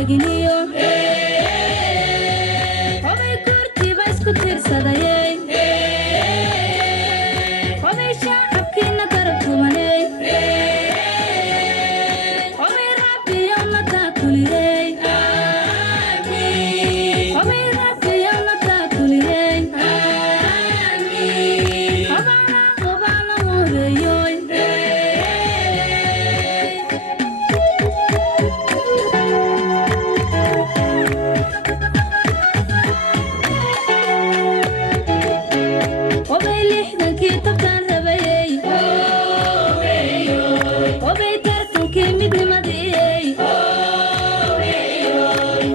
teginiyo hobay kurtiba isku tirsadayey hobay shacabkiina garab tumaney hobay rabbiyo la taakuliyey hobay rabbiyo la taakuliyey hobana hobeeyoy hobay lixdankii tabtaan rabayey hobay tartankii midnimadiyey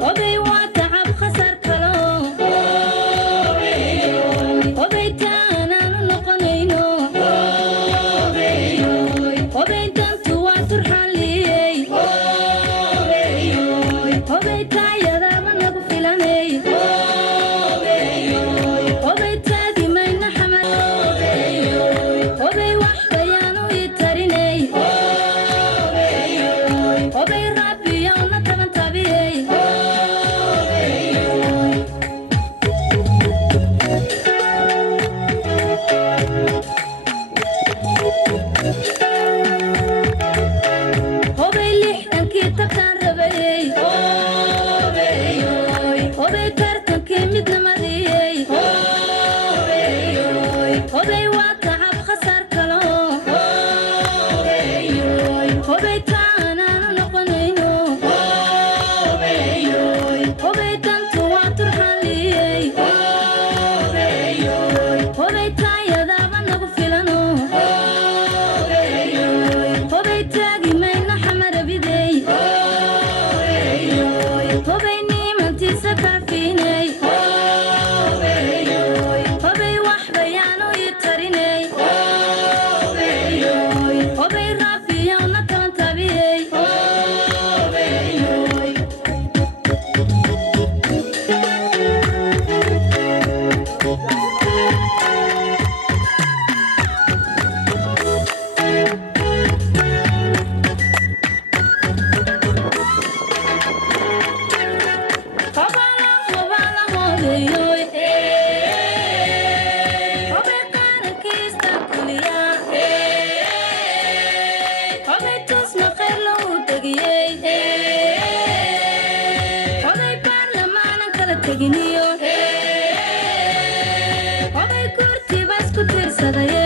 hobay waa tacab khasar kalo hobay taanaanu noqonayno hobay dantu waa turxanliyey hobay taayadaaba nagu filanay hobay taagi mayna xamad hobay wax bayaanu ii tarinay hobay rabbiyo la taban tabiyey hobay lixdankii tabtaan rabayey hobay tartankii midnimadiyey hobay waa tacab khasar kalo hobay taanaanu noqonayno hobay dantu waa turxanliyey hobay taayadaaba nagu filano hobay taagi mayna xamarabidey hobay nimantiisa kaafiiney hobay wax bayaanu ii tarinay hobay rabbiyo la taban tabiyey hobala hobeeyoy hobay qarankiista kuliya hobay tusna khayr lagu tegiyey hobay baarlamaanan kala teginiyo hobay kurtiba isku tirsadayey